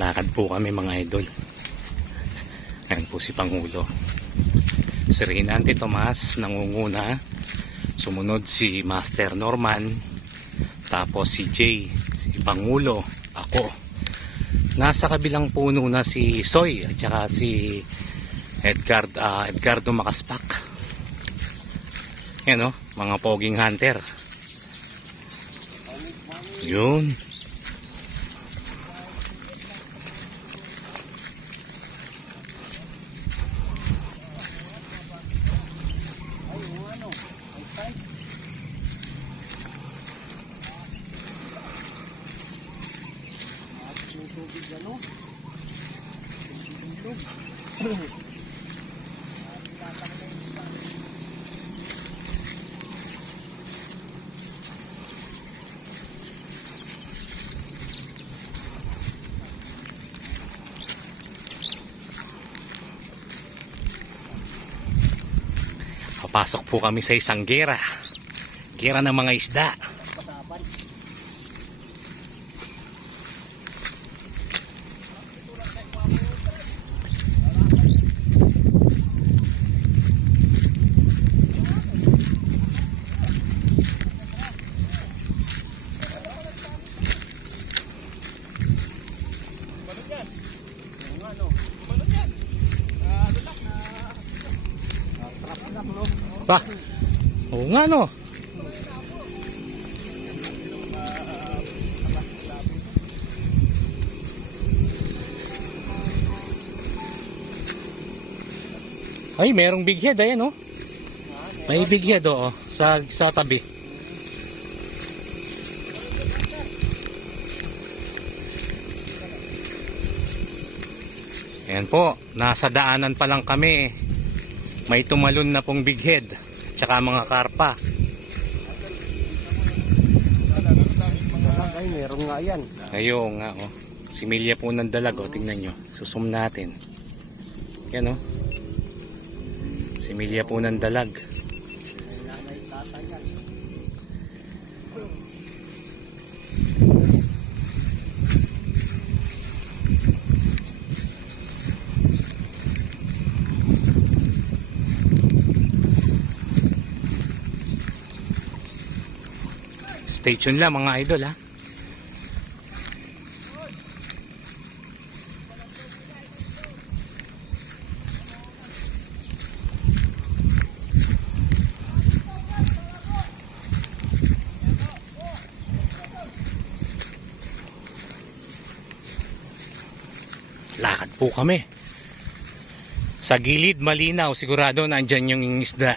Lakad po kami mga idol. Ayan po si Pangulo. Si Reynante Tomas nangunguna. Sumunod si Master Norman. Tapos si Jay, si Pangulo, ako. Nasa kabilang puno na si Soy at saka si Edgar, ah, Edgardo Makaspak. Yan o, mga poging hunter. Yun. Papasok po kami sa isang gera. Gera ng mga isda. Pa. Oo nga no. Ay, merong big head ayan oh. May big head oh, sa sa tabi. Ayan po, nasa daanan pa lang kami. May tumalon na pong big head. Tsaka mga karpa. Ay, meron nga yan. Ayun nga oh. Similya po ng dalag oh. Tingnan nyo. Susum natin. Yan oh. Similya po ng dalag. Stay tuned lang mga idol ha. Lakad po kami. Sa gilid malinaw sigurado nandyan yung isda.